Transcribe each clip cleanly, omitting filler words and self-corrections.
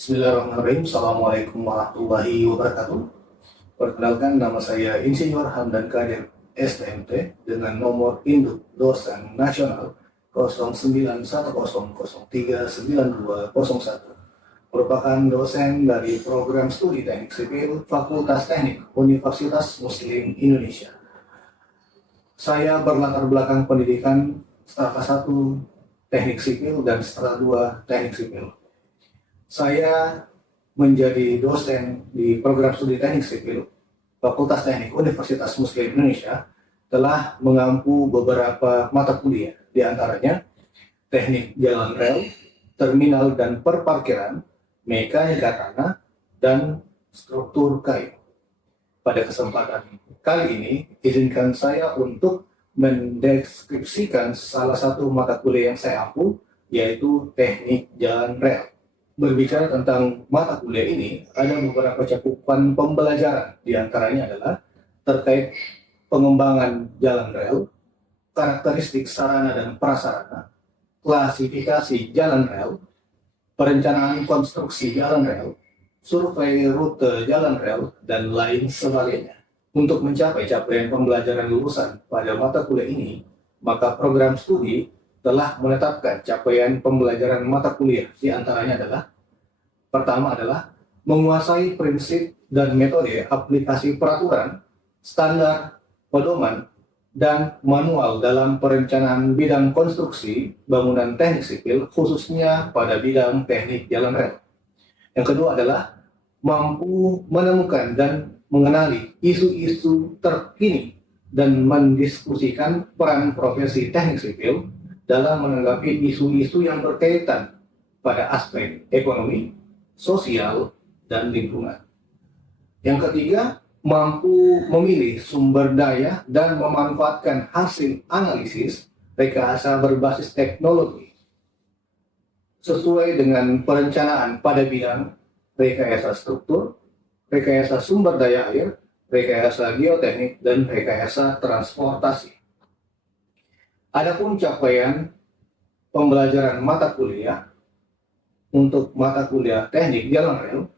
Bismillahirrahmanirrahim. Assalamualaikum warahmatullahi wabarakatuh. Perkenalkan, nama saya Insinyur Hamdan Kadir STMT dengan nomor induk dosen nasional 0910039201, merupakan dosen dari program studi teknik sipil Fakultas Teknik Universitas Muslim Indonesia. Saya berlatar belakang pendidikan strata 1 teknik sipil dan strata 2 teknik sipil. Saya menjadi dosen di program studi teknik sipil Fakultas Teknik Universitas Muslim Indonesia telah mengampu beberapa mata kuliah, di antaranya teknik jalan rel, terminal dan perparkiran, mekanika tanah, dan struktur kayu. Pada kesempatan kali ini, izinkan saya untuk mendeskripsikan salah satu mata kuliah yang saya ampu, yaitu teknik jalan rel. Berbicara tentang mata kuliah ini, ada beberapa cakupan pembelajaran, di antaranya adalah terkait pengembangan jalan rel, karakteristik sarana dan prasarana, klasifikasi jalan rel, perencanaan konstruksi jalan rel, survei rute jalan rel, dan lain sebagainya. Untuk mencapai capaian pembelajaran lulusan pada mata kuliah ini, maka program studi telah menetapkan capaian pembelajaran mata kuliah, di antaranya adalah: pertama adalah menguasai prinsip dan metode aplikasi peraturan, standar, pedoman, dan manual dalam perencanaan bidang konstruksi bangunan teknik sipil, khususnya pada bidang teknik jalan rel. Yang kedua adalah mampu menemukan dan mengenali isu-isu terkini dan mendiskusikan peran profesi teknik sipil dalam menanggapi isu-isu yang berkaitan pada aspek ekonomi, sosial, dan lingkungan. Yang ketiga, mampu memilih sumber daya dan memanfaatkan hasil analisis rekayasa berbasis teknologi sesuai dengan perencanaan pada bidang rekayasa struktur, rekayasa sumber daya air, rekayasa geoteknik, dan rekayasa transportasi. Adapun capaian pembelajaran mata kuliah untuk mata kuliah teknik jalan rel,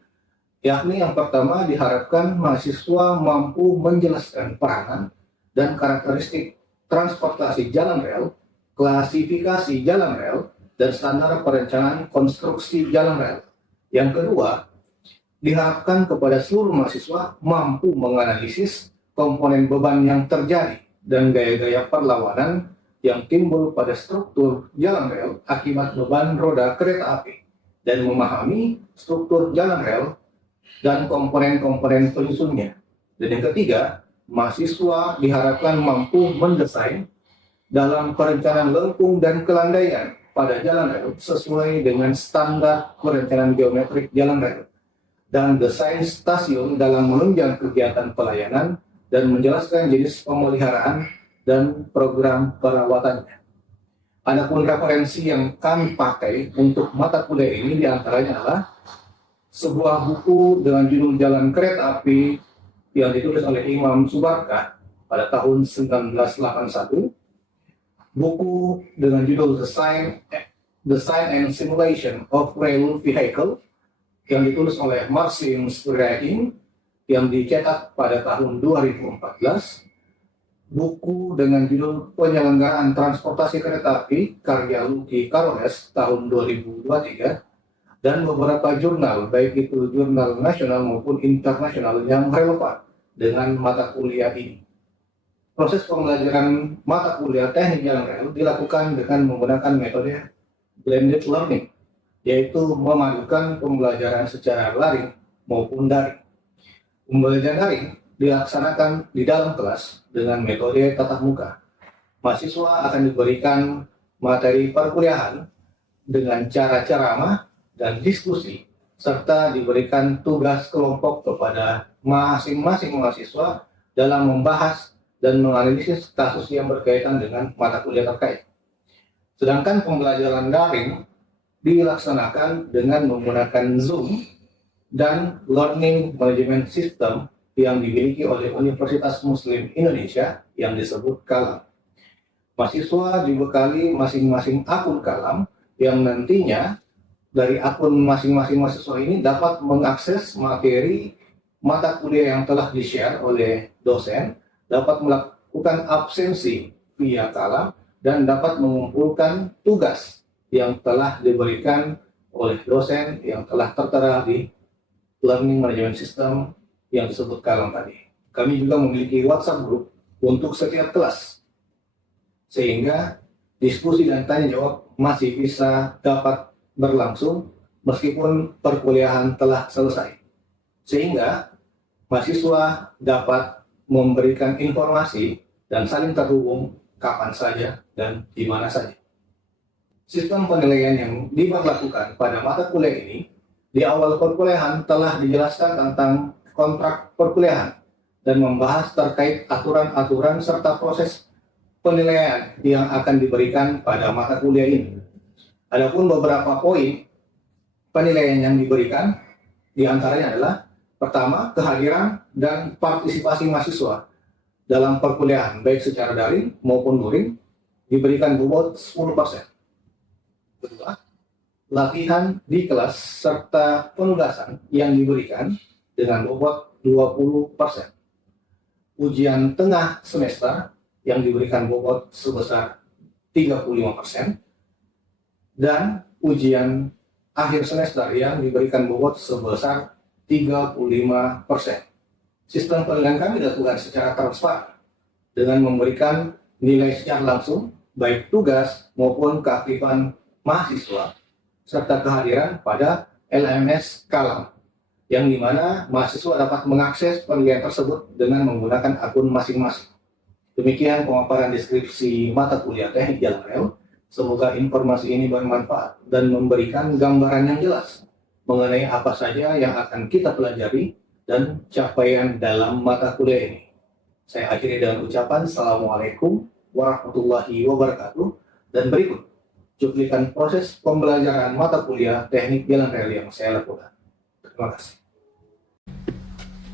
yakni yang pertama diharapkan mahasiswa mampu menjelaskan peranan dan karakteristik transportasi jalan rel, klasifikasi jalan rel, dan standar perencanaan konstruksi jalan rel. Yang kedua, diharapkan kepada seluruh mahasiswa mampu menganalisis komponen beban yang terjadi dan gaya-gaya perlawanan yang timbul pada struktur jalan rel akibat beban roda kereta api, dan memahami struktur jalan rel dan komponen-komponen penyusunnya. Dan yang ketiga, mahasiswa diharapkan mampu mendesain dalam perencanaan lengkung dan kelandaian pada jalan rel sesuai dengan standar perencanaan geometrik jalan rel, dan desain stasiun dalam menunjang kegiatan pelayanan dan menjelaskan jenis pemeliharaan dan program perawatannya. Adapun referensi yang kami pakai untuk mata kuliah ini diantaranya adalah sebuah buku dengan judul Jalan Kereta Api yang ditulis oleh Imam Subarka pada tahun 1981, buku dengan judul Design and Simulation of Rail Vehicle yang ditulis oleh Marcin Srein yang dicetak pada tahun 2014, buku dengan judul Penyelenggaraan Transportasi Kereta Api karya Luki Karones tahun 2023, dan beberapa jurnal, baik itu jurnal nasional maupun internasional yang relevan dengan mata kuliah ini. Proses pembelajaran mata kuliah teknik jalan rel dilakukan dengan menggunakan metode blended learning, yaitu memadukan pembelajaran secara daring maupun daring. Pembelajaran daring dilaksanakan di dalam kelas dengan metode tatap muka. Mahasiswa akan diberikan materi perkuliahan dengan cara ceramah dan diskusi, serta diberikan tugas kelompok kepada masing-masing mahasiswa dalam membahas dan menganalisis kasus yang berkaitan dengan mata kuliah terkait. Sedangkan pembelajaran daring dilaksanakan dengan menggunakan Zoom dan Learning Management System yang dimiliki oleh Universitas Muslim Indonesia yang disebut Kalam. Mahasiswa dibekali masing-masing akun Kalam yang nantinya dari akun masing-masing mahasiswa ini dapat mengakses materi mata kuliah yang telah di-share oleh dosen, dapat melakukan absensi via kalam, dan dapat mengumpulkan tugas yang telah diberikan oleh dosen yang telah tertera di Learning Management System yang disebut kalam tadi. Kami juga memiliki WhatsApp group untuk setiap kelas, sehingga diskusi dan tanya jawab masih bisa dapat berlangsung meskipun perkuliahan telah selesai, sehingga mahasiswa dapat memberikan informasi dan saling terhubung kapan saja dan di mana saja. Sistem penilaian yang diberlakukan pada mata kuliah ini di awal perkuliahan telah dijelaskan tentang kontrak perkuliahan dan membahas terkait aturan-aturan serta proses penilaian yang akan diberikan pada mata kuliah ini. Adapun beberapa poin penilaian yang diberikan diantaranya adalah: pertama, kehadiran dan partisipasi mahasiswa dalam perkuliahan baik secara daring maupun luring diberikan bobot 10%. Kedua, latihan di kelas serta penugasan yang diberikan dengan bobot 20%. Ujian tengah semester yang diberikan bobot sebesar 35%. Dan ujian akhir semester yang diberikan bobot sebesar 35%. Sistem penilaian kami dilakukan secara transparan dengan memberikan nilai secara langsung baik tugas maupun keaktifan mahasiswa serta kehadiran pada LMS Kalam, yang dimana mahasiswa dapat mengakses penilaian tersebut dengan menggunakan akun masing-masing. Demikian pemaparan deskripsi mata kuliah Teknik Jalan Rel. Semoga informasi ini bermanfaat dan memberikan gambaran yang jelas mengenai apa saja yang akan kita pelajari dan capaian dalam mata kuliah ini. Saya akhiri dengan ucapan Assalamualaikum warahmatullahi wabarakatuh, dan berikut cuplikan proses pembelajaran mata kuliah Teknik Jalan Rel yang saya lakukan. Terima kasih.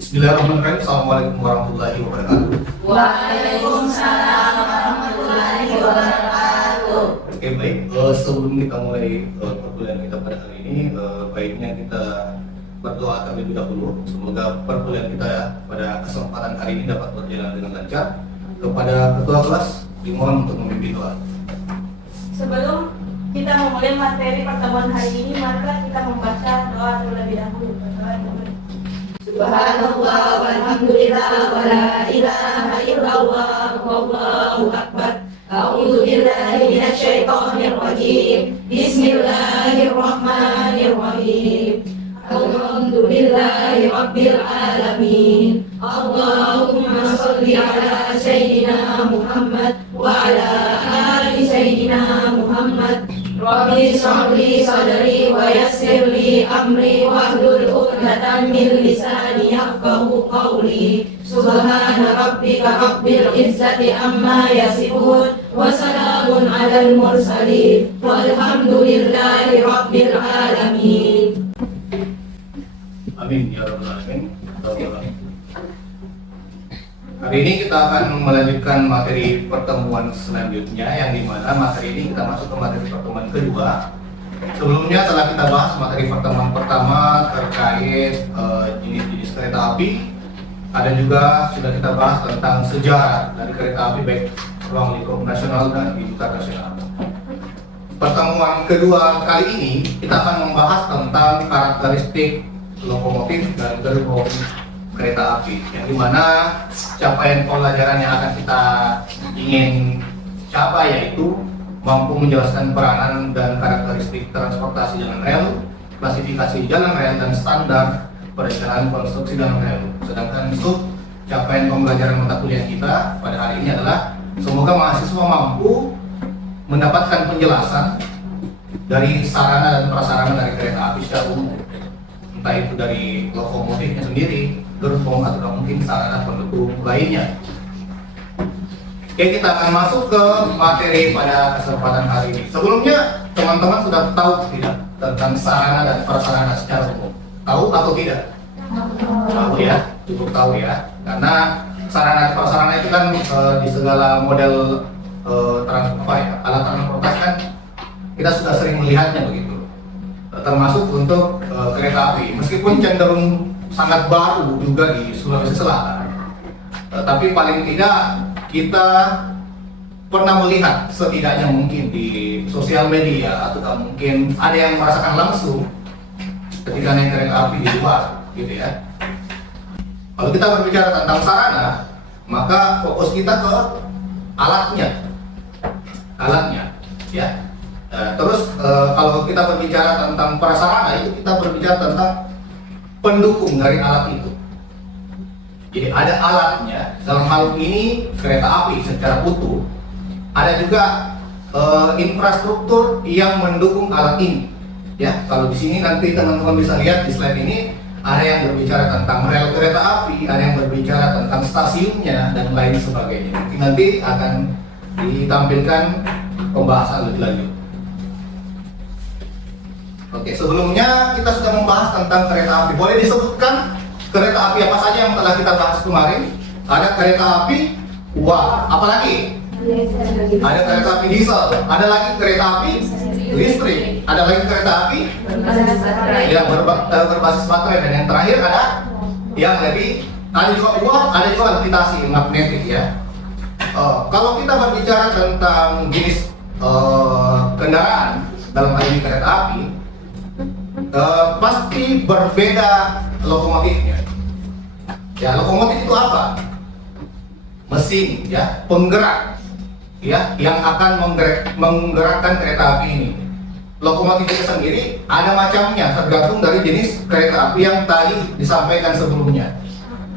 Bismillahirrahmanirrahim. Assalamualaikum warahmatullahi wabarakatuh. Waalaikumsalam warahmatullahi wabarakatuh. Oke, baik. Sebelum kita mulai perkuliahan kita pada hari ini, baiknya kita berdoa terlebih dahulu. Semoga perkuliahan kita pada kesempatan hari ini dapat berjalan dengan lancar. Kepada ketua kelas, dimohon untuk memimpin doa. Sebelum kita memulai materi pertemuan hari ini, maka kita membaca doa terlebih dahulu. Subhanallah walhamdulillah wa la ilaha illallah wallahu akbar. A'udzu billahi minasy syaithanir rajim. Bismillahirrahmanirrahim. Alhamdulillahi rabbil alamin. Allahumma shalli ala sayyidina Muhammad wa ala ali sayyidina Muhammad. Rabbi shrah li sadri wa yassir li amri wahlul 'uqdatam min lisani yafqahu qawli. Subhana rabbika rabbil izzati amma yasifun wa salamun 'alal mursalin walhamdulillahi rabbil alamin. Amin ya rabbal alamin. Hari ini kita akan melanjutkan materi pertemuan selanjutnya, yang dimana materi ini kita masuk ke materi pertemuan kedua. Sebelumnya telah kita bahas materi pertemuan pertama terkait jenis-jenis kereta api. Ada juga sudah kita bahas tentang sejarah dari kereta api baik ruang lingkup nasional dan internasional. Pertemuan kedua kali ini kita akan membahas tentang karakteristik lokomotif dan gerbong kereta api, yang dimana capaian pelajaran yang akan kita ingin capai yaitu mampu menjelaskan peranan dan karakteristik transportasi jalan rel, klasifikasi jalan rel, dan standar perencanaan konstruksi jalan rel. Sedangkan untuk capaian pembelajaran mata kuliah kita pada hari ini adalah semoga mahasiswa mampu mendapatkan penjelasan dari sarana dan prasarana dari kereta api secara umum, entah itu dari lokomotifnya sendiri, gerbong, atau mungkin sarana pendukung lainnya. Oke, kita akan masuk ke materi pada kesempatan hari ini. Sebelumnya, teman-teman sudah tahu tidak tentang sarana dan prasarana secara umum? Tahu atau tidak? Tahu ya, cukup tahu ya. Karena sarana dan prasarana itu kan di segala model alat transportasi kan kita sudah sering melihatnya begitu. termasuk untuk kereta api. Meskipun cenderung sangat baru juga di Sulawesi Selatan, tapi paling tidak kita pernah melihat setidaknya mungkin di sosial media atau mungkin ada yang merasakan langsung ketika naik kereta api di luar, gitu ya. Kalau kita berbicara tentang sarana, maka fokus kita ke alatnya, ya. Terus kalau kita berbicara tentang prasarana, itu kita berbicara tentang pendukung dari alat itu. Jadi ada alatnya, dalam hal ini kereta api secara utuh. Ada juga infrastruktur yang mendukung alat ini. Ya, kalau di sini nanti teman-teman bisa lihat di slide ini ada yang berbicara tentang rel kereta api, ada yang berbicara tentang stasiunnya dan lain sebagainya. Mungkin nanti akan ditampilkan pembahasan lebih lanjut. Oke, sebelumnya kita sudah membahas tentang kereta api. Boleh disebutkan kereta api apa saja yang telah kita bahas kemarin? Ada kereta api uap, apalagi? Ada kereta api diesel, ada lagi kereta api listrik, ada lagi kereta api yang berbasis baterai, dan yang terakhir ada yang lebih, ada juga uap, ada juga levitasi magnetik ya. Kalau kita berbicara tentang jenis kendaraan dalam hal ini kereta api, pasti berbeda lokomotifnya. Ya, lokomotif itu apa? Mesin ya, penggerak ya, yang akan menggerakkan kereta api ini. Lokomotif itu sendiri ada macamnya, tergantung dari jenis kereta api yang tadi disampaikan sebelumnya.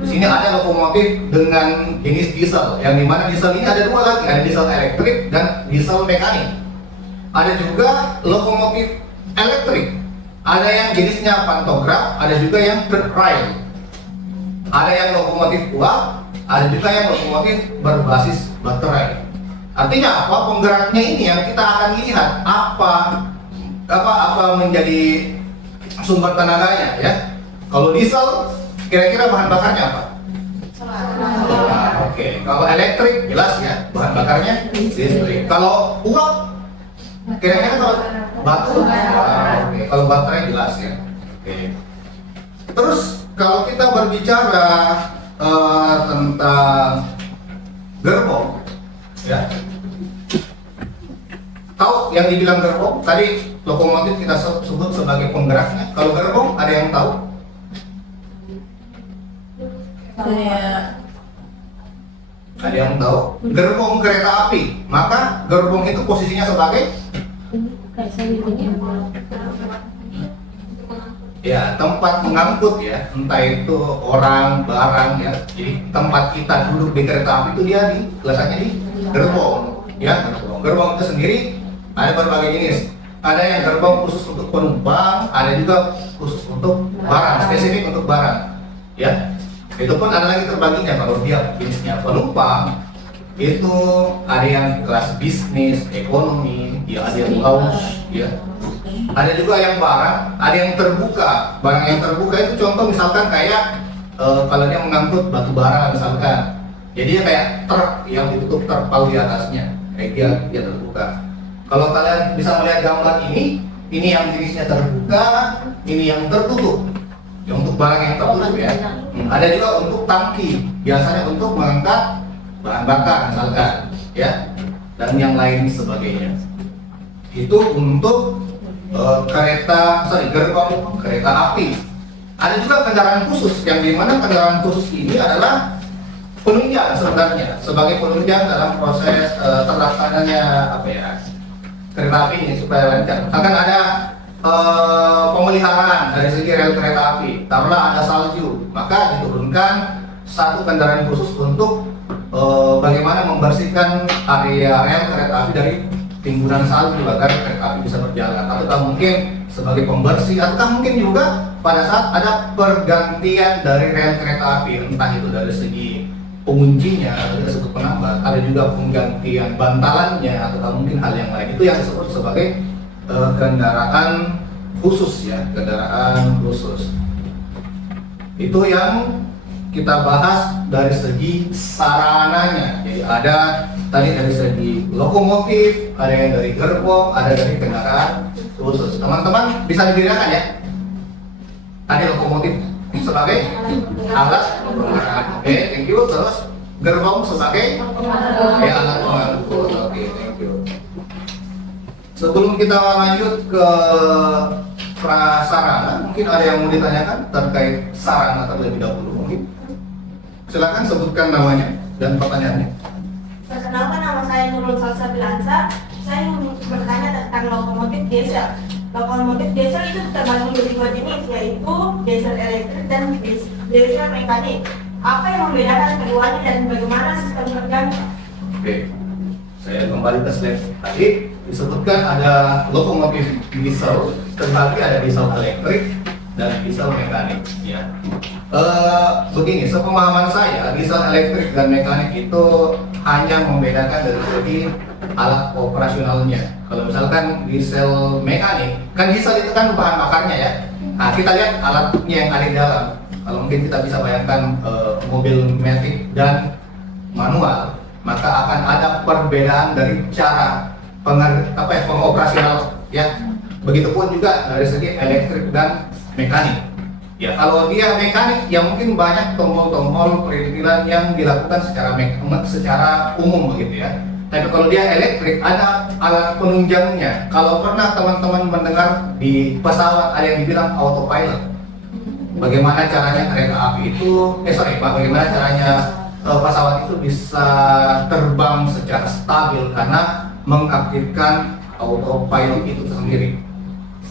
Di sini ada lokomotif dengan jenis diesel, yang dimana diesel ini ada dua lagi, ada diesel elektrik dan diesel mekanik. Ada juga lokomotif elektrik, ada yang jenisnya pantograf, ada juga yang third rail. Ada yang lokomotif uap, ada juga yang lokomotif berbasis baterai. Artinya apa? Penggeraknya ini yang kita akan lihat apa menjadi sumber tenaganya ya. Kalau diesel kira-kira bahan bakarnya apa? Oke. Kalau elektrik jelas ya, bahan bakarnya listrik. Kalau uap kira-kira kalau batu? Oke. Kalau baterai jelas ya. Oke. Terus kalau kita berbicara tentang gerbong ya, tahu yang dibilang gerbong tadi, lokomotif kita sebut sebagai penggeraknya. Kalau gerbong ada yang tahu? Ada yang tahu? Gerbong kereta api, maka gerbong itu posisinya sebagai ya, tempat mengangkut ya, entah itu orang, barang ya. Jadi tempat kita duduk di kereta api itu dia letaknya di gerbong ya. Gerbong itu sendiri ada berbagai jenis. Ada yang gerbong khusus untuk penumpang, ada juga khusus untuk barang, spesifik untuk barang ya. Itu pun ada lagi terbaginya. Kalau dia jenisnya penumpang, itu ada yang kelas bisnis, ekonomi, ya ada yang lounge ya. Ada juga yang barang, ada yang terbuka. Barang yang terbuka itu contoh misalkan kayak kalau dia mengangkut batu bara misalkan. Jadi kayak truk yang ditutup terpal di atasnya, kayak dia terbuka. Kalau kalian bisa melihat gambar ini yang jenisnya terbuka, ini yang tertutup. Ya, untuk barang yang tertutup ya. Ada juga untuk tangki, biasanya untuk mengangkat bahan bakar misalkan, ya, dan yang lain sebagainya. Itu untuk gerbong kereta api. Ada juga kendaraan khusus, yang dimana kendaraan khusus ini adalah penunjang sebenarnya, sebagai penunjang dalam proses terlaksananya kereta api ini supaya lancar. Akan ada pemeliharaan dari segi rel kereta api. Taruhlah ada salju, maka diturunkan satu kendaraan khusus untuk bagaimana membersihkan area rel kereta api dari timbunan salju agar kereta api bisa berjalan. Atau mungkin sebagai pembersih, atau mungkin juga pada saat ada pergantian dari rel kereta api, entah itu dari segi penguncinya atau disebut penambah, ada juga penggantian bantalannya atau mungkin hal yang lain. Itu yang disebut sebagai kendaraan khusus ya, kendaraan khusus. Itu yang kita bahas dari segi sarananya. Jadi ada tadi dari segi lokomotif, ada yang dari gerbong, ada dari kendaraan khusus. Teman-teman bisa dibedakan ya. Tadi lokomotif sebagai alat penggerak. Oke, thank you. Terus gerbong sebagai ya alat pengangkut. Oke, thank you. Sebelum kita lanjut ke prasarana, mungkin ada yang mau ditanyakan terkait sarana terlebih dahulu mungkin. Silakan sebutkan namanya dan pertanyaannya. Perkenalkan, nama saya Nurul Salsa Bilansa. Saya ingin bertanya tentang lokomotif diesel. Lokomotif diesel itu terbagi menjadi dua jenis, yaitu diesel elektrik dan diesel mekanik. Apa yang membedakan keduanya dan bagaimana sistem kerjanya? Oke, saya kembali ke slide tadi. Disebutkan ada lokomotif diesel, terbagi ada diesel elektrik dan diesel mekanik. Ya, begini, sepemahaman saya, diesel elektrik dan mekanik itu hanya membedakan dari segi alat operasionalnya. Kalau misalkan diesel mekanik, kan diesel itu kan bahan bakarnya ya. Nah, kita lihat alatnya yang ada di dalam. Kalau mungkin kita bisa bayangkan mobil matic dan manual, maka akan ada perbedaan dari cara pengoperasional ya. Begitupun juga dari segi elektrik dan mekanik. Ya, kalau dia mekanik, ya mungkin banyak tombol-tombol perintilan yang dilakukan secara umum begitu ya. Tapi kalau dia elektrik, ada alat penunjangnya. Kalau pernah teman-teman mendengar di pesawat ada yang dibilang autopilot, bagaimana caranya kereta api itu, bagaimana caranya pesawat itu bisa terbang secara stabil karena mengaktifkan autopilot itu sendiri.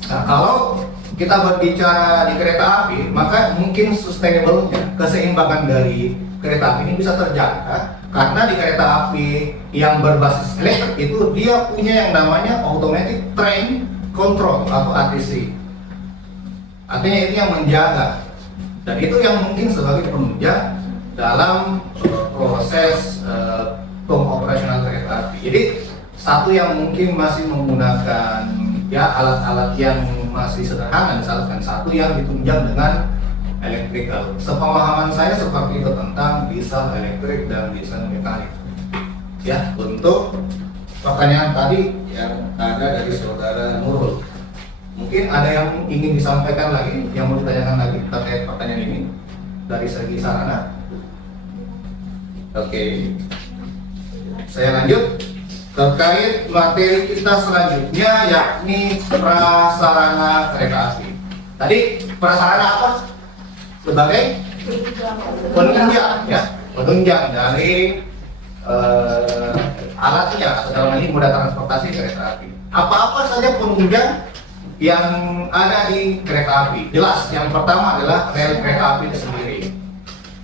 Nah, kalau kita berbicara di kereta api, maka mungkin sustainable-nya, keseimbangan dari kereta api ini bisa terjaga karena di kereta api yang berbasis elektrik itu dia punya yang namanya automatic train control atau ATC. Artinya itu yang menjaga, dan itu yang mungkin sebagai penunjang dalam proses pengoperasional kereta api. Jadi satu yang mungkin masih menggunakan ya alat-alat yang masih sederhana, misalkan satu yang ditunjang dengan elektrikal. Sepemahaman saya seperti itu tentang diesel elektrik dan diesel mekanik. Ya, untuk pertanyaan tadi yang ada dari saudara Nurul, mungkin ada yang ingin disampaikan lagi, yang mau ditanyakan lagi terkait pertanyaan ini dari segi sarana. Oke, saya lanjut terkait materi kita selanjutnya, yakni prasarana kereta api. Tadi prasarana apa? Sebagai penunjang ya, penunjang dari alatnya atau dalam ini moda transportasi kereta api. Apa-apa saja penunjang yang ada di kereta api? Jelas, yang pertama adalah rel kereta api itu sendiri.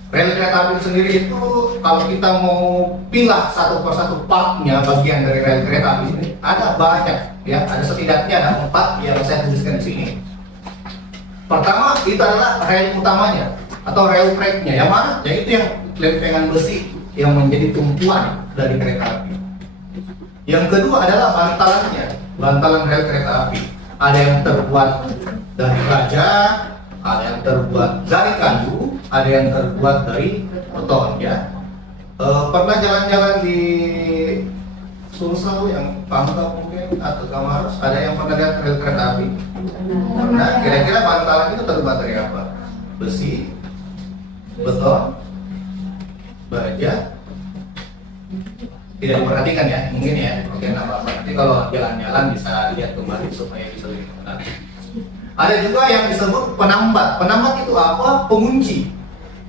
Rel kereta api sendiri itu kalau kita mau pilah satu persatu partnya, bagian dari rel kereta api ini ada banyak ya, ada setidaknya ada 4 yang saya tuliskan di sini. Pertama itu adalah rel utamanya atau rel tracknya, yang mana? Yaitu yang lempengan besi yang menjadi tumpuan dari kereta api. Yang kedua adalah bantalannya, bantalan rel kereta api. Ada yang terbuat dari baja, ada yang terbuat dari kayu, ada yang terbuat dari beton ya. Pernah jalan-jalan di Sulsel yang Pangkal mungkin atau Kamaros, ada yang pernah lihat rel kereta api? Nah, kira-kira bantalan itu terbuat dari apa? Besi, beton, baja. Tidak diperhatikan ya, mungkin ya. Oke, nggak apa-apa. Nanti kalau jalan-jalan bisa lihat kembali supaya bisa lebih mengenal. Ada juga yang disebut penambat. Penambat itu apa? Pengunci.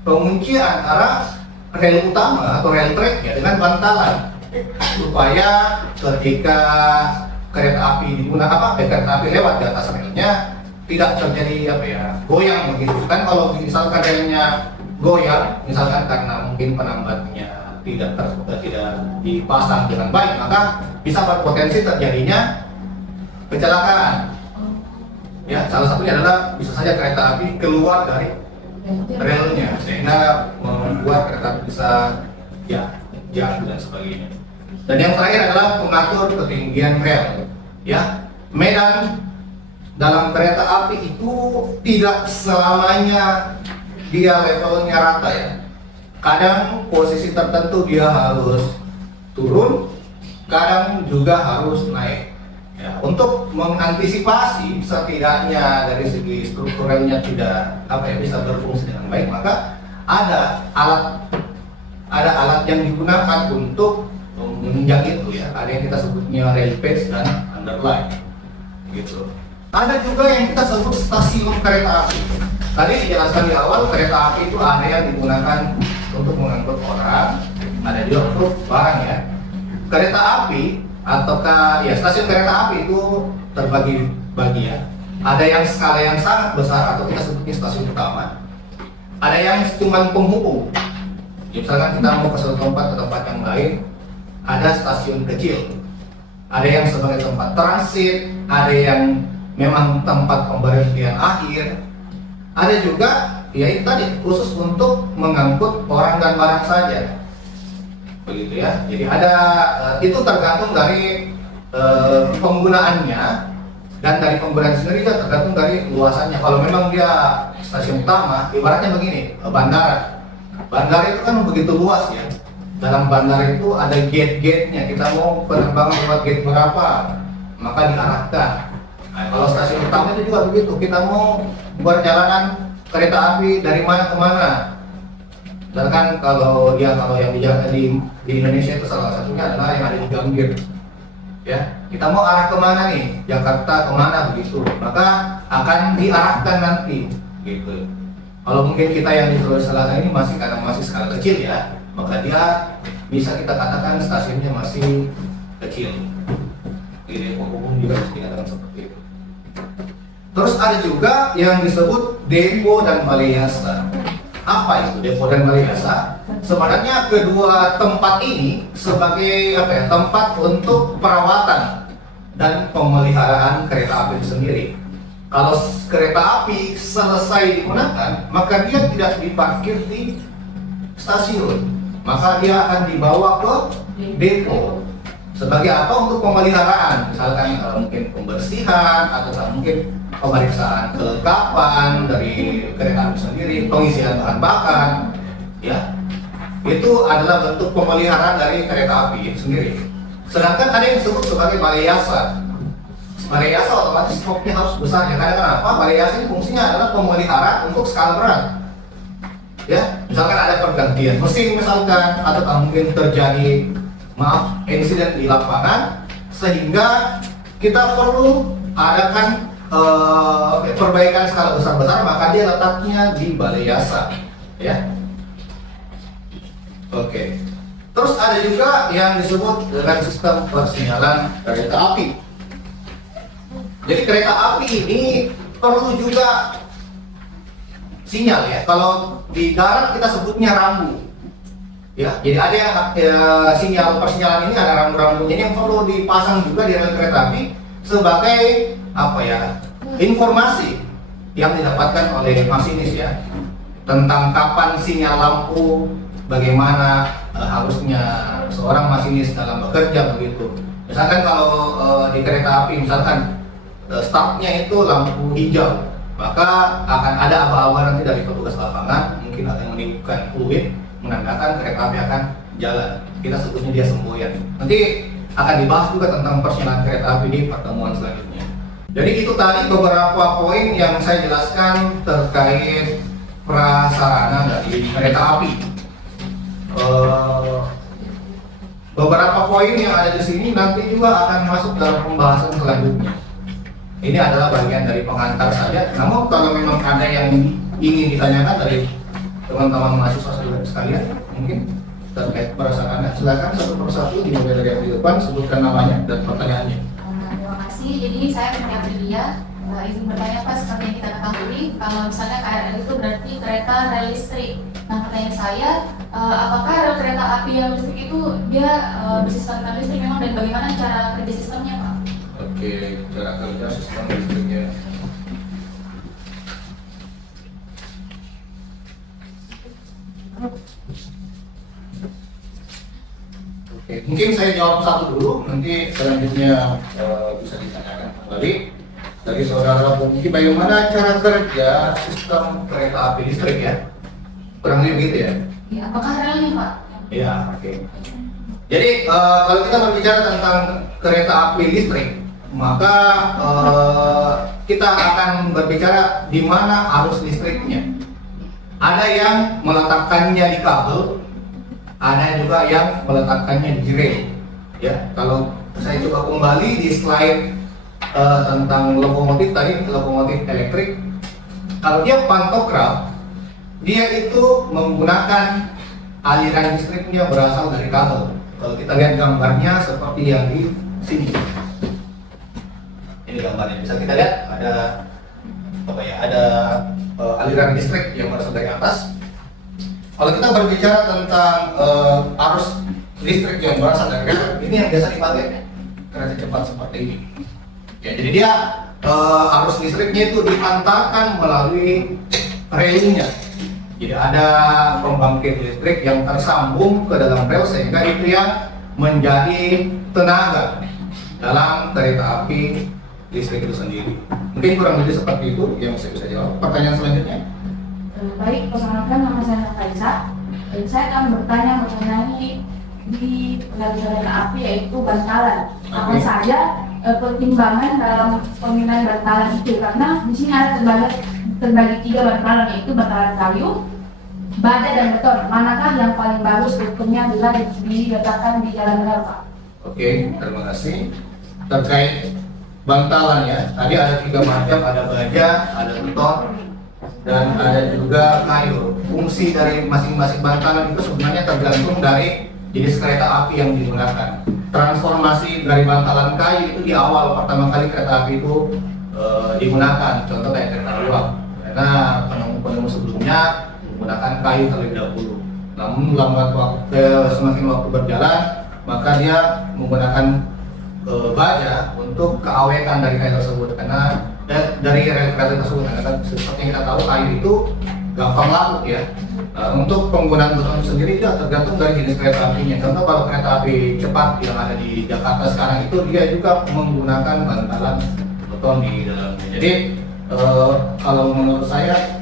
Pengunci antara rel utama atau rel tracknya dengan bantalan, supaya ketika kereta api digunakan kereta api lewat di atas relnya tidak terjadi goyang begitu kan. Kalau misalkan relnya goyang misalkan karena mungkin penambatnya tidak dipasang dengan baik, maka bisa berpotensi terjadinya kecelakaan. Ya, salah satunya adalah bisa saja kereta api keluar dari relnya sehingga membuat kereta api bisa jatuh dan sebagainya. Dan yang terakhir adalah pengatur ketinggian rel. Ya, medan dalam kereta api itu tidak selamanya dia levelnya rata ya. Kadang posisi tertentu dia harus turun, kadang juga harus naik. Ya, untuk mengantisipasi setidaknya dari segi strukturalnya tidak bisa berfungsi dengan baik, maka ada alat yang digunakan untuk menunjang itu ya. Ada yang kita sebutnya rail page dan underline gitu. Ada juga yang kita sebut stasiun kereta api. Tadi dijelaskan di awal, kereta api itu ada yang digunakan untuk mengangkut orang, ada juga untuk barang ya. Kereta api ataukah ya stasiun kereta api itu terbagi-bagi ya. Ada yang skala yang sangat besar atau kita sebutnya stasiun utama. Ada yang cuma penghubung. Ya, misalkan kita mau ke suatu tempat ke tempat yang lain, ada stasiun kecil. Ada yang sebagai tempat transit, ada yang memang tempat pemberhentian akhir. Ada juga ya itu tadi khusus untuk mengangkut orang dan barang saja. Begitu ya. Jadi ada itu tergantung dari penggunaannya dan dari penggunaan sendiri juga tergantung dari luasannya. Kalau memang dia stasiun utama, ibaratnya begini, bandara. Bandara itu kan begitu luas ya. Dalam bandara itu ada gate-gate-nya. Kita mau penerbangan lewat gate berapa, maka diarahkan. Nah, kalau stasiun utama itu juga begitu. Kita mau perjalanan kereta api dari mana ke mana. Misalkan kalau yang dijalankan di Indonesia itu salah satunya adalah yang ada di Gambir. Ya, kita mau arah kemana nih? Jakarta kemana begitu? Maka akan diarahkan nanti, gitu. Kalau mungkin kita yang di Sulawesi Selatan ini karena masih skala kecil ya, maka dia bisa kita katakan stasiunnya masih kecil. Jadi umum juga bisa dikatakan seperti itu. Terus ada juga yang disebut depo dan balai jasa. Apa itu depo dan balai jasa? Sebenarnya kedua tempat ini sebagai tempat untuk perawatan dan pemeliharaan kereta api itu sendiri. Kalau kereta api selesai digunakan, maka dia tidak diparkir di stasiun, maka dia akan dibawa ke depo. Sebagai apa? Untuk pemeliharaan, misalkan mungkin pembersihan atau mungkin pemeriksaan kelengkapan dari kereta api sendiri, pengisian bahan bakar, ya. Itu adalah bentuk pemeliharaan dari kereta api itu sendiri. Sedangkan ada yang disebut sebagai balai jasa. Balai jasa otomatis skopnya harus besar ya. Karena kenapa? Balai jasa ini fungsinya adalah pemeliharaan untuk skala berat. Ya, misalkan ada pergantian mesin misalkan, atau mungkin terjadi insiden di lapangan, sehingga kita perlu adakan perbaikan skala besar-besar, maka dia letaknya di balai jasa, ya. Oke. Terus ada juga yang disebut dengan sistem persinyalan kereta api. Jadi kereta api ini perlu juga sinyal ya. Kalau di darat kita sebutnya rambu. Ya, jadi ada sinyal persinyalan ini, ada rambu-rambunya ini yang perlu dipasang juga di rel kereta api sebagai informasi yang didapatkan oleh masinis ya, tentang kapan sinyal lampu, bagaimana harusnya seorang masinis dalam bekerja begitu. Misalkan kalau di kereta api misalkan startnya itu lampu hijau, maka akan ada aba-aba nanti dari petugas lapangan, mungkin ada yang meniupkan fluid menandakan kereta api akan jalan. Kita sebutnya dia semboyan. Nanti akan dibahas juga tentang persinyalan kereta api di pertemuan selanjutnya. Jadi itu tadi beberapa poin yang saya jelaskan terkait prasarana dari kereta api. Beberapa poin yang ada di sini nanti juga akan masuk dalam pembahasan selanjutnya. Ini adalah bagian dari pengantar saja. Namun kalau memang ada yang ingin ditanyakan dari teman-teman mahasiswa sekalian, mungkin terkait prasarana, silakan satu persatu dimulai dari yang di depan, sebutkan namanya dan pertanyaannya. Terima kasih. Jadi saya punya Aprilia, izin bertanya Pak, seperti yang kita ketahui, kalau misalnya KRL itu berarti kereta rel listrik. Nah, pertanyaan saya, apakah rel kereta api yang listrik itu dia bersistemkan listrik memang, dan bagaimana cara kerja sistemnya Pak? Oke, cara kerja sistem listriknya. Oke, mungkin saya jawab satu dulu, nanti selanjutnya bisa ditanyakan kembali dari saudara Pungki, bagaimana cara kerja sistem kereta api listrik ya? Kurang lebih begitu ya? Ya, apakah relnya Pak? Ya, oke. Jadi kalau kita berbicara tentang kereta api listrik, maka kita akan berbicara di mana arus listriknya. Ada yang meletakkannya di kabel, ada juga yang meletakkannya di rail. Ya, kalau saya coba kembali di slide tentang lokomotif tadi, lokomotif elektrik. Kalau dia pantograf, dia itu menggunakan aliran listriknya berasal dari kabel. Kalau kita lihat gambarnya seperti yang di sini. Ini gambarnya, bisa kita lihat ada apa ya? Ada aliran listrik yang berasal dari atas. Kalau kita berbicara tentang arus listrik yang berasal dari rel, ini yang biasa dipakai kereta cepat seperti ini. Ya, jadi dia arus listriknya itu diantarkan melalui relnya. Jadi ada pembangkit listrik yang tersambung ke dalam rel sehingga itu yang menjadi tenaga dalam kereta api listrik itu sendiri. Mungkin kurang lebih seperti itu yang saya bisa jawab. Pertanyaan selanjutnya. Baik, perkenalkan nama saya Kaisa. Dan saya akan bertanya mengenai di kereta api yaitu bantalan. Apa Oke. saja pertimbangan dalam pemilihan bantalan itu? Karena di sini ada terbagi 3 bantalan, yaitu bantalan kayu, baja dan beton. Manakah yang paling bagus hukumnya bila diletakkan di jalan rel, Pak? Oke, terima kasih. Terkait bantalan ya, tadi ada 3 macam, ada baja, ada beton, dan ada juga kayu. Fungsi dari masing-masing bantalan itu sebenarnya tergantung dari jenis kereta api yang digunakan. Transformasi dari bantalan kayu itu di awal pertama kali kereta api itu digunakan, contoh kayak kereta uap, karena penemu sebelumnya menggunakan kayu terlebih dahulu. Namun lambat waktu, semakin waktu berjalan, maka dia menggunakan baja untuk keawetan dari kayu tersebut, karena dari rel kereta tersebut, karena seperti yang kita tahu kayu itu gampang larut ya. Untuk penggunaan beton sendiri juga tergantung dari jenis kereta apinya. Contoh kalau kereta api cepat yang ada di Jakarta sekarang itu dia juga menggunakan bantalan beton di dalamnya. Jadi kalau menurut saya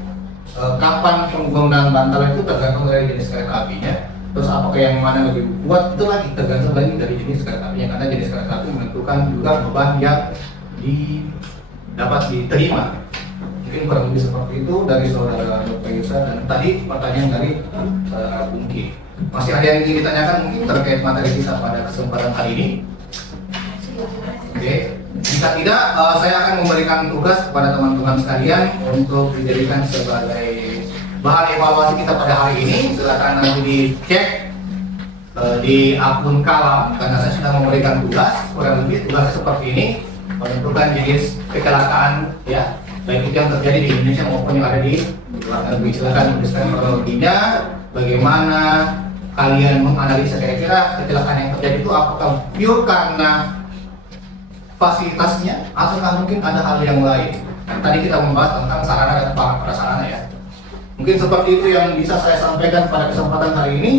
kapan penggunaan bantalan itu tergantung dari jenis kereta apinya. Terus apakah yang mana lebih kuat itu lagi tergantung lagi dari jenis kereta apinya, karena jenis kereta api menentukan juga beban yang dapat diterima. Mungkin kurang lebih seperti itu dari saudara Dr. Yusa, dan tadi pertanyaan dari saudara Bungki. Masih ada yang ingin ditanyakan mungkin terkait materi kita pada kesempatan kali ini? Oke, jika tidak, saya akan memberikan tugas kepada teman-teman sekalian untuk dijadikan sebagai bahan evaluasi kita pada hari ini. Silakan nanti dicek di akun Kalam, karena saya sudah memberikan tugas, kurang lebih tugasnya seperti ini, menentukan jenis kecelakaan ya, baik itu yang terjadi di Indonesia maupun yang ada di luar negeri. Silakan menuliskan kronologinya, bagaimana kalian menganalisa kira-kira kecelakaan yang terjadi itu apakah pure karena fasilitasnya ataukah mungkin ada hal yang lain. Nah, tadi kita membahas tentang sarana dan prasarana ya. Mungkin seperti itu yang bisa saya sampaikan pada kesempatan hari ini.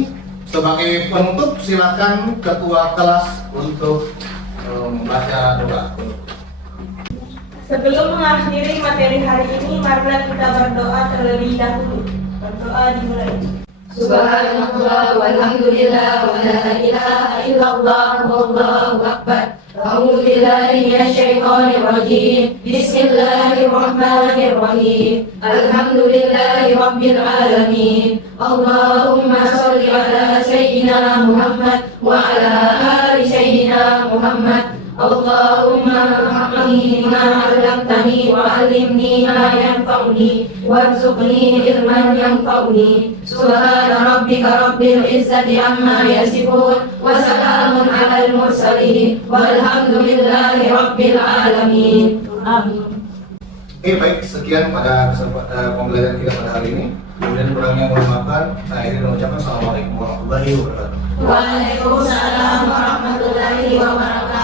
Sebagai penutup, silakan ketua kelas untuk membaca doa. Sebelum mengakhiri materi hari ini, marilah kita berdoa terlebih dahulu. Berdoa dimulai. Subhanallah walhamdulillah wa la ilaha illallah wallahu akbar. A'udzu billahi minasyaitonir rajim. Bismillahirrahmanirrahim. Alhamdulillahi rabbil alamin. Allahumma shalli ala sayyidina Muhammad wa ala ali sayyidina Muhammad. Allahumma fa'alni ma 'allamtani wa 'allimni ma yanfa'uni warzuqni ilman yanfa'uni. Subhana rabbika rabbil izzati amma yasifun wa salamun 'alal mursalin walhamdulillahi rabbil alamin. Amin. Oke, baik, sekian pada kesempatan pembelajaran kita pada hari ini. Kemudian kurangnya mohon maaf. Saya akhiri dengan ucapan assalamualaikum warahmatullahi wabarakatuh. Waalaikumsalam warahmatullahi wabarakatuh.